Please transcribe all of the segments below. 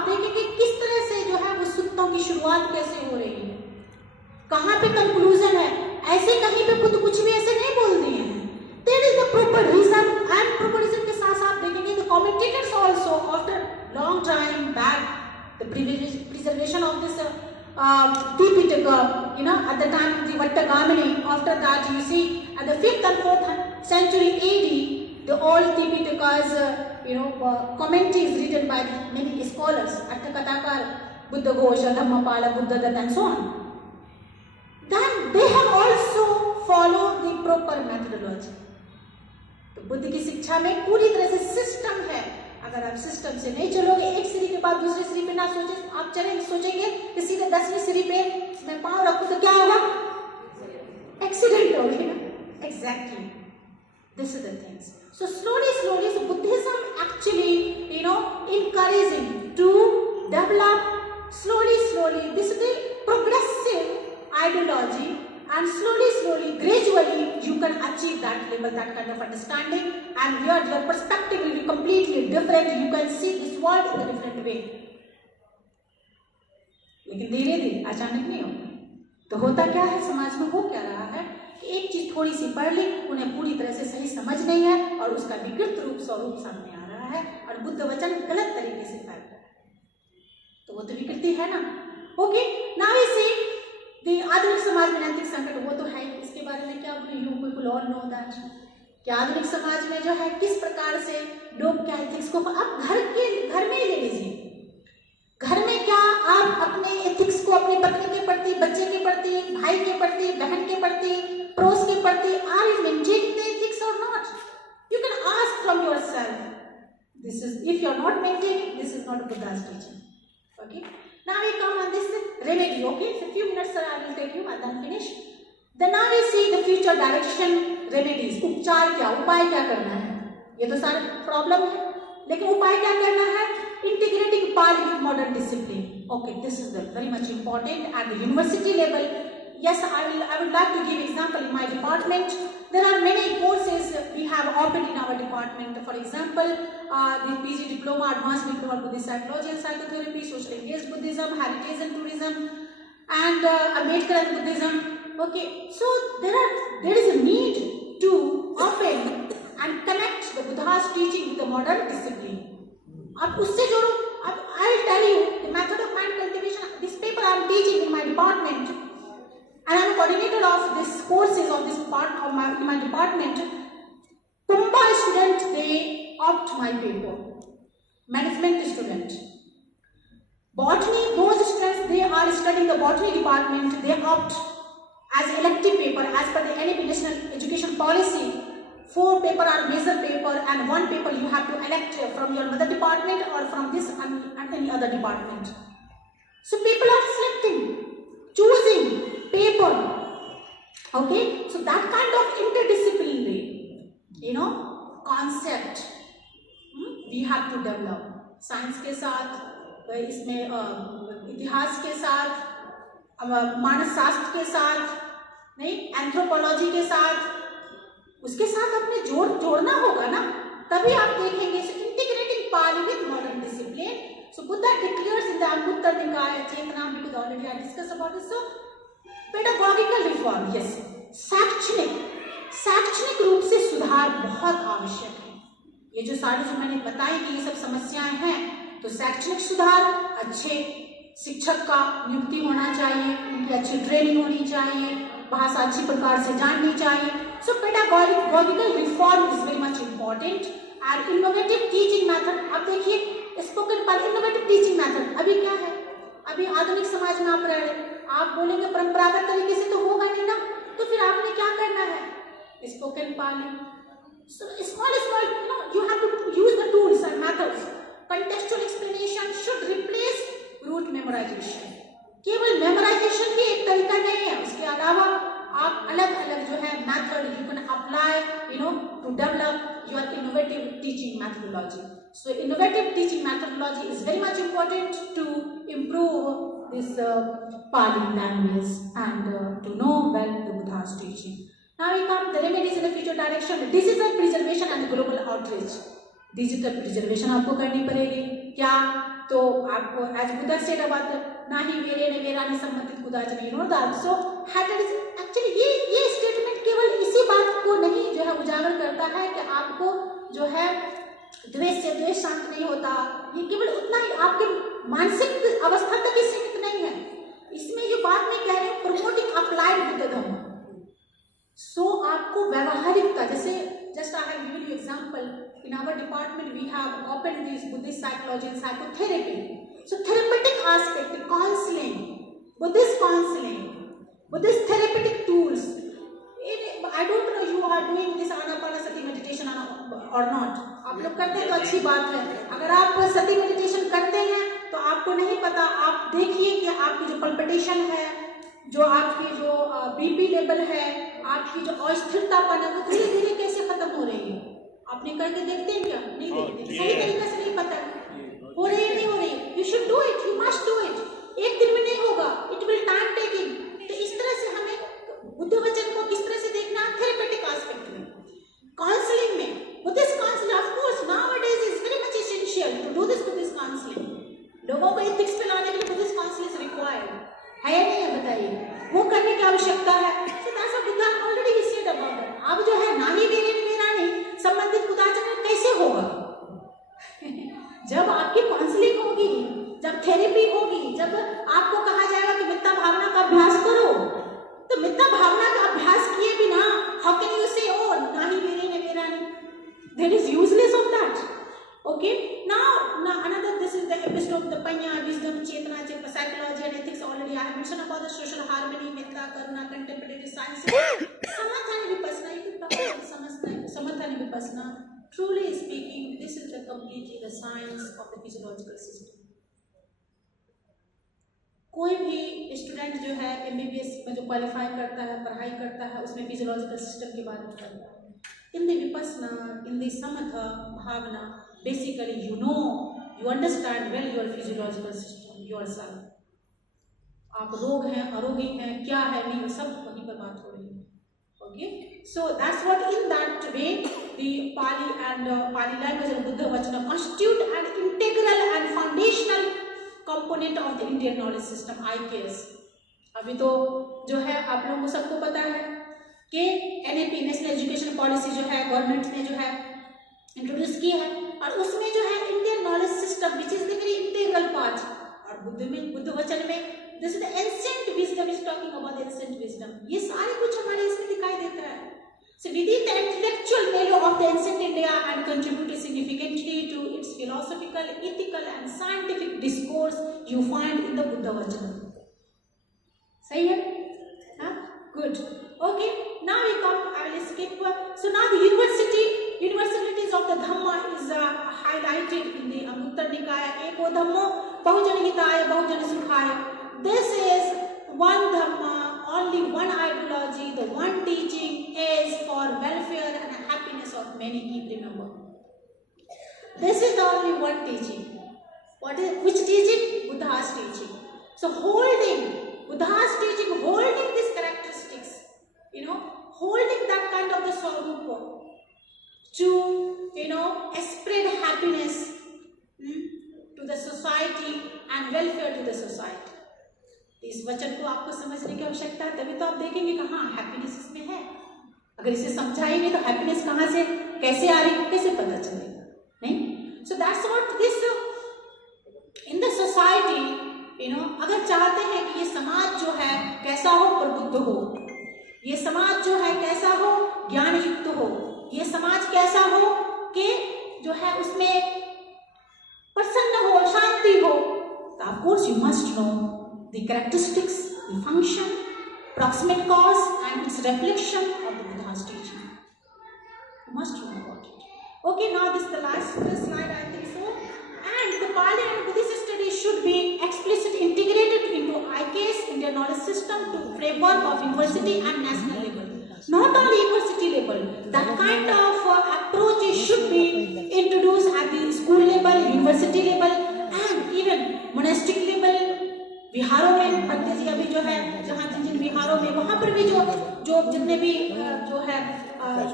आप देखेंगे किस तरह से जो है वो सूक्तों की शुरुआत कैसे हो रही है, कहाँ पे कंक्लूजन है। ऐसे कहीं पे बुद्ध कुछ भी ऐसे नहीं बोल दिए हैं। There is the proper reason, and proper reason के साथ साथ देखेंगे the commentators also after long time back the preservation of this Tipitaka, you know, at the time of the Vattagamini. After that, you see, at the 5th and 4th century AD, the all Tipitakas, commentaries written by many scholars, Attakatakar, Buddha Ghosha, Dhammapala, Buddhadatta, and so on. Then they have also followed the proper methodology. तो बुद्ध की शिक्षा में पूरी तरह से सिस्टम है। अगर आप सिस्टम से नहीं चलोगे, एक सीढ़ी के बाद दूसरी सीढ़ी पे ना सोचे, आप सोचेंगे कि सीधे 10वीं सीढ़ी पे मैं पाँव रखूं तो क्या होगा, एक्सीडेंट हो गया। Exactly, this is the things. So slowly so Buddhism actually, encouraging to develop slowly this is the progressive ideology, and slowly gradually you can achieve that level, that kind of understanding, and your perspective will be completely different. You can see this world in a different way. लेकिन धीरे धीरे, अचानक नहीं होगा। तो होता क्या है समाज में, हो क्या रहा है कि एक चीज थोड़ी सी पढ़ ली, उन्हें पूरी तरह से सही समझ नहीं है और उसका विकृत रूप स्वरूप सामने आ रहा है और बुद्ध वचन गलत तरीके से फैल रहा है। तो वो तो विकृति है ना। Okay, now we see the आधुनिक समाज में नैतिक संकट, वो तो है। इसके बारे में क्या बोले, you people all know that कि आधुनिक समाज में जो है किस प्रकार से लोग क्या एथिक्स को, आप घर में ही ले लीजिए, घर में क्या आप अपने एथिक्स को अपनी पत्नी के प्रति, बच्चे के प्रति, भाई के प्रति, बहन के प्रति, पड़ोस के प्रति, are you maintaining the ethics और not? You can ask from yourself. This is, if you are not maintaining, this is not Buddha's teaching. Okay, now we come on this remedy. Okay, so few minutes I will take you and then finish. Then now we see the future direction remedies. उपचार क्या, उपाय क्या करना है। ये तो सारे प्रॉब्लम है, लेकिन उपाय क्या करना है? Integrating Pali with modern discipline. Okay, this is the very much important at the university level. Yes, I would like to give example in my department. There are many courses we have opened in our department. For example, the PG diploma, advanced diploma, Buddhist psychology and psychotherapy, social engaged Buddhism, heritage and tourism, and Ambedkar and Buddhism. Okay, so there is a need to open and connect the Buddha's teaching with the modern discipline. आप उससे जोड़ो। अब I will tell you the method of mind cultivation. This paper I am teaching in my department, and I am coordinator of this courses of this part of my department. Kumba students, they opt my paper. Management student, botany, those students they are studying the botany department. They opt as elective paper as per the NEP National Education Policy. 4 paper are major paper and 1 paper you have to elect from your mother department or from this and any other department. So people are selecting, choosing paper. Okay, so that kind of interdisciplinary concept we have to develop. Science के साथ, इसमें इतिहास के साथ, मानस शास्त्र के साथ, नहीं एंथ्रोपोलॉजी के साथ, उसके साथ अपने जोड़ना होगा ना, तभी आप देखेंगे। So integrating Pali with modern discipline. So Buddha declares in the Anguttara Nikaya Chetana, because already I discussed about this. So pedagogical reform, yes, शैक्षणिक रूप से सुधार बहुत आवश्यक है। ये जो सारी जो मैंने बताई कि ये सब समस्याएं हैं, तो शैक्षणिक सुधार, अच्छे शिक्षक का नियुक्ति होना चाहिए, उनकी अच्छी ट्रेनिंग होनी चाहिए, भाषा अच्छी प्रकार से जाननी चाहिए। So pedagogical reform is very much important and innovative teaching method. अब देखिए spoken Pali innovative teaching method अभी क्या है? अभी आधुनिक समाज में आप रह रहे, आप बोलेंगे परंपरागत तरीके से तो होगा नहीं ना, तो फिर आपने क्या करना है? Spoken Pali. So small, you have to use the tools and methods. Contextual explanation should replace rote memorization. केवल memorization ही एक तरीका नहीं है, उसके अलावा आप अलग-अलग जो है method you can apply, to develop your innovative teaching methodology. So innovative teaching methodology is very much important to improve this Pali language and to know well the Buddha's teaching. Now we come the remedies in the future direction, disease preservation and global outreach. Digital reservation आपको करनी पड़ेगी क्या? तो आपको एज Buddha said about ना ही वेरे ने वेरा ने संबंधित कुदाचन, you know that. So actually ये स्टेटमेंट केवल इसी बात को नहीं जो है उजागर करता है कि आपको जो है द्वेष से द्वेष शांत नहीं होता, ये केवल उतना ही आपके मानसिक अवस्था तक ही सीमित नहीं है। इसमें जो बात मैं कह रही हूँ प्रोमोटिंग अप्लाइड बुद्ध धर्म, सो आपको व्यवहारिकता, जैसे just I have given you example, in our department we have opened this Buddhist psychology and psychotherapy, so therapeutic aspect, counseling, Buddhist therapeutic tools. I don't know you are doing this anapanasati meditation or not, आप लोग करते हैं तो अच्छी बात है। अगर आप सती मेडिटेशन करते हैं तो आपको नहीं पता, आप देखिए कि आपकी जो पल्पिटेशन है, जो आपकी जो बीपी लेवल है, आपकी जो अस्थिरतापन है, वो धीरे धीरे कैसे खत्म हो रही है। आपने करके देखते हैं क्या? नहीं देखते, सही तरीके से नहीं पता हो रही है नहीं हो रही। You should do it, you must do it. एक दिन में नहीं होगा, इट विल टाइम टेकिंग। तो इस तरह से हमें बुद्ध वचन को किस तरह से देखना, थेरेपेटिक एस्पेक्ट में, काउंसलिंग में। Buddhist counselling of course nowadays is very much essential to do this Buddhist counselling. लोगों को एथिक्स पे लाने के लिए बुद्धिस्ट काउंसलिंग इज रिक्वायर्ड है या नहीं है, बताइए? वो करने की आवश्यकता है। So that's what Buddha already he said about it. अब जो है ना ही मेरे संबंधित कुदाचरण कैसे होगा? जब आपकी काउंसलिंग होगी, जब थेरेपी होगी, जब आपको कहा जाएगा कि मिथ्या भावना का अभ्यास करो, तो मिथ्या भावना का अभ्यास किए बिना हाउ कैन यू से ओ ना ही मेरे ने मेरा नहीं, that is useless of that. Okay, now another, this is the episode of the Panya wisdom chetana psychology and ethics. Already I have mentioned about the social harmony, metta, karuna, contemplative science, samatha and vipassana. You can talk about samatha and vipassana. Truly speaking, this is the completely the science of the physiological system. कोई भी स्टूडेंट जो है MBBS में जो क्वालिफाई करता है, पढ़ाई करता है, उसमें फिजियोलॉजिकल सिस्टम के बारे में पढ़ता है। In the vipassana, in the samatha bhavana, basically you know, you understand well your physiological system yourself. आप रोग हैं, अरोगी हैं, क्या है, नहीं, सब वहीं पर बात हो रही है। Okay, so that's what in that way the Pali and Pali language and Buddha Vachana constitute an integral and foundational component of the Indian knowledge system, IKS. अभी तो जो है आप लोगों को सबको पता है कि NEP नेशनल एजुकेशन पॉलिसी जो है गवर्नमेंट ने जो है इंट्रोड्यूस की है, और उसमें जो है Indian knowledge system which is the very integral part. और बुद्ध वचन में this is the ancient wisdom, is talking about ancient wisdom. ये सारे कुछ हमारे इसमें दिखाई देता है। So within the intellectual value of the ancient India and contributed significantly to its philosophical, ethical and scientific discourse you find in the Buddha vachan. सही है? हाँ, good. Okay, now we come, I will skip. So now the universalities of the Dhamma is highlighted in the Anguttara Nikaya. Eko Dhammo Bahujana Hitaya Bahujana Sukhaya. This is one Dhamma, only one ideology, the one teaching is for welfare and happiness of many. Keep remember. This is the only one teaching. Which teaching? Buddha's teaching. So Buddha's teaching, holding these characteristics, you know, holding that kind of the swarupa to, you know, spread happiness to the society and welfare to the society. इस वचन को आपको समझने की आवश्यकता है, तभी तो आप देखेंगे कि हाँ हैप्पीनेस इसमें है। अगर इसे समझाएंगे तो हैप्पीनेस कहाँ से कैसे आ रही कैसे पता चलेगा? नहीं। So that's what this in the society, you know, अगर चाहते हैं कि ये समाज जो है कैसा हो, प्रबुद्ध हो, ये समाज जो है कैसा हो, ज्ञान युक्त हो, ये समाज कैसा हो कि जो है उसमें प्रसन्न हो, शांति हो, तो of course you must know the characteristics, the function, proximate cause and its reflection of the Buddha's teaching. You must know about it. Okay, now this is the last slide, I think so. And the Pali and Buddhist studies should be explicitly integrated into IKS, Indian knowledge system, to framework of university and national level. Not only university level, that kind of approach should be introduced at the school level, university level, and even monastic level. विहारों में पंडित जी अभी जो है जहाँ जिन विहारों में वहाँ पर भी जो जितने भी जो है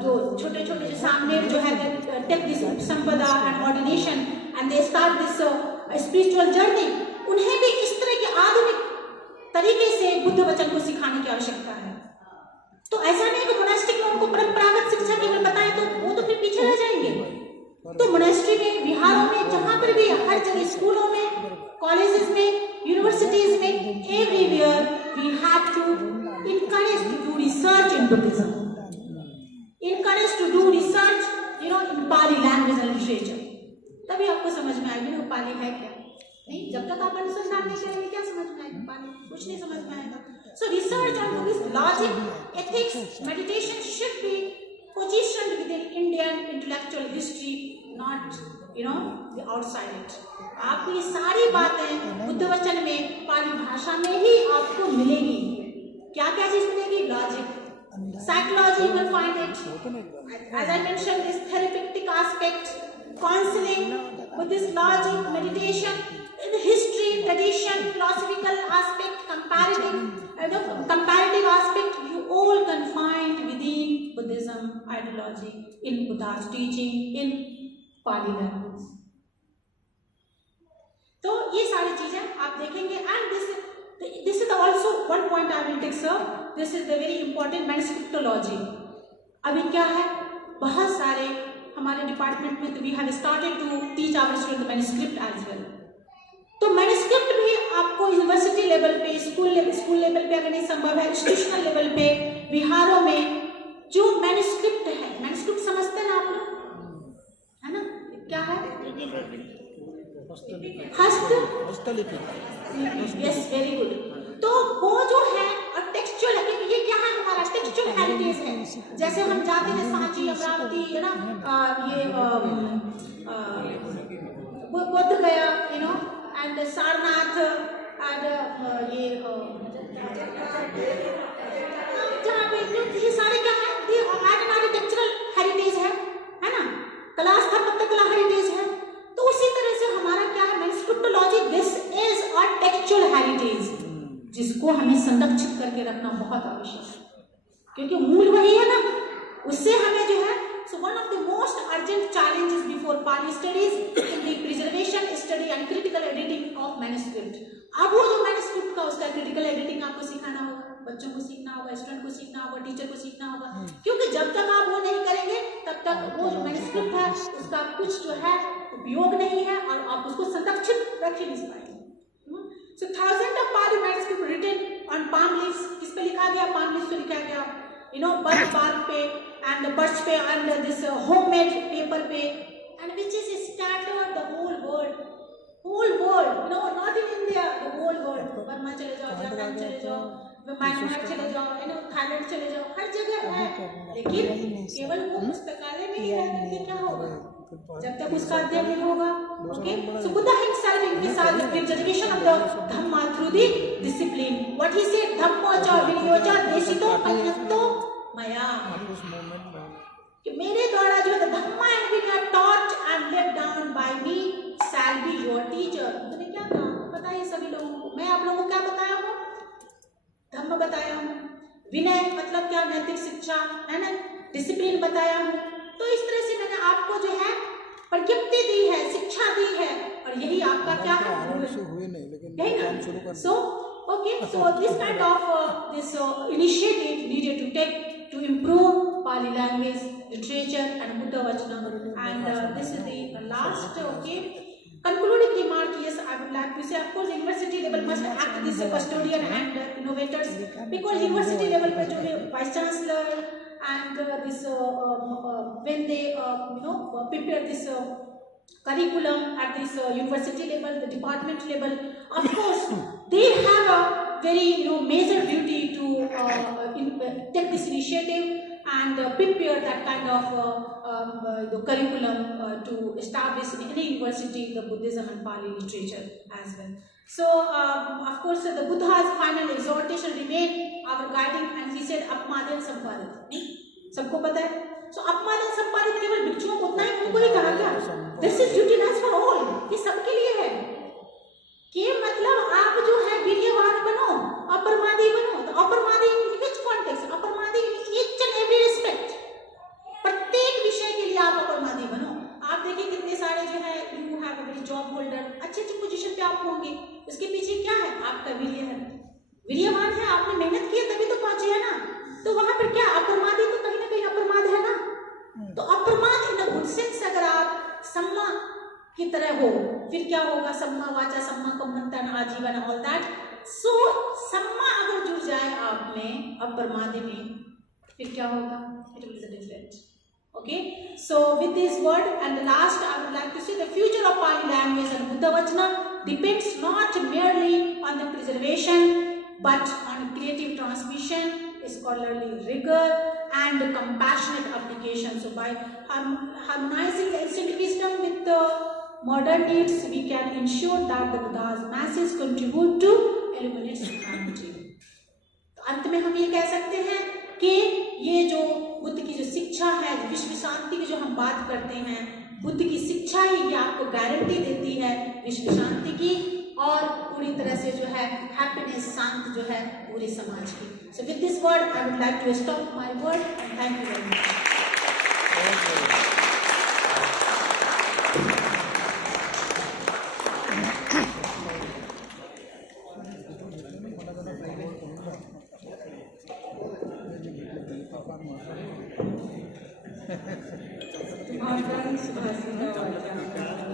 जो छोटे छोटे जो सामने जो है take this sampada and ordination and they start this spiritual journey, उन्हें भी इस तरह के आधुनिक तरीके से बुद्ध वचन को सिखाने की आवश्यकता है। तो ऐसा नहीं कि मोनास्टिक में उनको परंपरागत शिक्षा केवल बताएं तो वो तो फिर पीछे रह जाएंगे। तो मोनास्ट्री में, विहारों में, जहां पर भी, हर जगह, स्कूलों में, कॉलेजेस में, यूनिवर्सिटीज में, everywhere we have to encourage to do research in Buddhism, encourage to do research, you know, in Pali language and literature। तभी आपको समझ में आएगी ना पाली है क्या। नहीं, जब तक आप अनुसंधान नहीं करेंगे क्या समझ में आएगा पाली? कुछ नहीं समझ में आएगा। So research on Buddhist logic, ethics, meditation should be positioned within Indian intellectual history, not, you know, the outside it। आपको ये सारी बातें बुद्ध वचन में पाली भाषा में ही आपको मिलेगी। क्या क्या चीज मिलेगी? Logic, psychology, you will find it, as I mentioned, this therapeutic aspect, counseling, Buddhist logic, meditation, history, tradition, philosophical aspect, comparative aspect, you all can find within Buddhism ideology, in Buddha's teaching, in Pali language। तो ये सारी चीजें आप देखेंगे। And this is also one point I will take, sir, this is the very important manuscriptology। अभी क्या है, बहुत सारे हमारे डिपार्टमेंट में we have started to teach our students manuscript as well। तो मैन्युस्क्रिप्ट भी आपको यूनिवर्सिटी लेवल पे, स्कूल लेवल पे अगर नहीं संभव है, इंस्टीट्यूशनल लेवल पे, विहारों में जो मैन्युस्क्रिप्ट है, मैन्युस्क्रिप्ट समझते हैं ना आप लोग, है ना? क्या है? हस्तलिपि। Yes, very good. तो वो जो है टेक्सचुअल है, ये क्या है, हमारा टेक्सचुअल हेरिटेज है। जैसे हम जाते हैं सांची, अमरावती, है ना, ये बुद्ध गया, यू नो, एंड सारनाथ, एंड ये जहाँ पे ये सारे क्या है, ये आर्किटेक्चरल हेरिटेज है ना, कला, स्थापत्य कला हेरिटेज है। तो उसी तरह से हमारा क्या है, manuscriptology, this is a textual heritage, जिसको हमें संरक्षित करके रखना बहुत आवश्यक है, क्योंकि मूल वही है ना, उससे हमें जो है। So one of the most urgent challenges before Pali studies in the preservation, study and critical editing of manuscript. अब वो जो मैन्युस्क्रिप्ट का उसका क्रिटिकल एडिटिंग आपको सिखाना होगा, बच्चों को सीखना होगा, स्टूडेंट को सीखना होगा, टीचर को सीखना होगा, क्योंकि जब तक आप वो नहीं करेंगे तब तक वो जो मैन्युस्क्रिप्ट है उसका कुछ जो है उपयोग नहीं है और आप उसको संरक्षित रख ही नहीं पाएंगे। So thousands of Pali manuscripts written on palm leaves, किस पे लिखा गया? palm leaves पे लिखा गया, you know, birch bark पे and birch पे and this homemade paper पे, and which is scattered the whole world, no, not in India, the whole world। Burma चले जाओ, जापान चले जाओ, म्यांमार चले जाओ, you know, थाईलैंड चले जाओ, हर जगह है, लेकिन केवल वो पुस्तकालय में ही रहने से क्या होगा जब तक उसका अध्ययन नहीं होगा। ओके, सो Buddha himself emphasized the preservation of the dhamma through the discipline। What he said, dhammo cha vinyo cha desito panyatto maya, कि मेरे द्वारा जो है Dhamma and Vinaya taught and laid down by me shall be your teacher। मैंने क्या कहा पता है सभी लोगों को, मैं आप लोगों को क्या बताया हूँ? धम्म बताया हूँ, विनय मतलब क्या, नैतिक शिक्षा, है ना, डिसिप्लिन बताया हूँ। तो इस तरह से मैंने आपको जो है प्रज्ञप्ति दी है, शिक्षा दी है, और यही आपका क्या है, यही ना। So okay, so this kind of this initiative needed to take to improve Pali language, literature and Buddha Vachana, and this is the last concluding remark. Yes, I would like to say, of course, university level must act this custodian and innovators, because university level पे जो vice chancellor and this when they prepare this curriculum at this university level, the department level, of course they have a very major duty to take this initiative and prepare that kind of the curriculum to establish in any university the Buddhism and Pali literature as well. So of course the Buddha's final exhortation remained our guiding, and he said apmadan sampadat, सबको पता है। So apmadan sampadat केवल भिक्षुओं को उतना ही उनको ही कहा क्या? This is duty that's for all, ये सबके लिए है। कि मतलब आप जो है वीर्यवान बनो, अपरमादी बनो। तो अपरमादी in which context? अपरमादी in each and every respect, प्रत्येक विषय के लिए आप अपरमादी बनो। जॉब होल्डर, अच्छे अच्छे पोजीशन पे आप होंगे, उसके पीछे क्या है? आपका वीर्य है, वीर्यवान है, आपने मेहनत की है तभी तो पहुंचे है ना। तो वहां पर क्या अप्रमादी, तो कहीं ना कहीं अप्रमाद है ना। तो अप्रमाद इन द गुड सेंस अगर आप सम्मा की तरह हो, फिर क्या होगा? सम्मा वाचा सम्मा कम्मंतन आजीवन, ऑल दैट। सो सम्मा अगर जुड़ जाए आप में अप्रमाद में, फिर क्या होगा? It will be different. Okay, so with this word and the last, I would like to say the future of Pali language and Buddha Vachana depends not merely on the preservation but on creative transmission, scholarly rigor and compassionate application. So by harmonizing the ancient wisdom with the modern needs, we can ensure that the Buddha's message contribute to illuminate humanity. तो अंत में हम ये कह सकते हैं कि ये जो बुद्ध की जो शिक्षा है, विश्व शांति की जो हम बात करते हैं, बुद्ध की शिक्षा ही ये आपको गारंटी देती है विश्व शांति की और पूरी तरह से जो है हैप्पीनेस, शांत जो है पूरे समाज की। So with this word I would like to stop my word and thank you very much. तुम्हारा सुभाषिता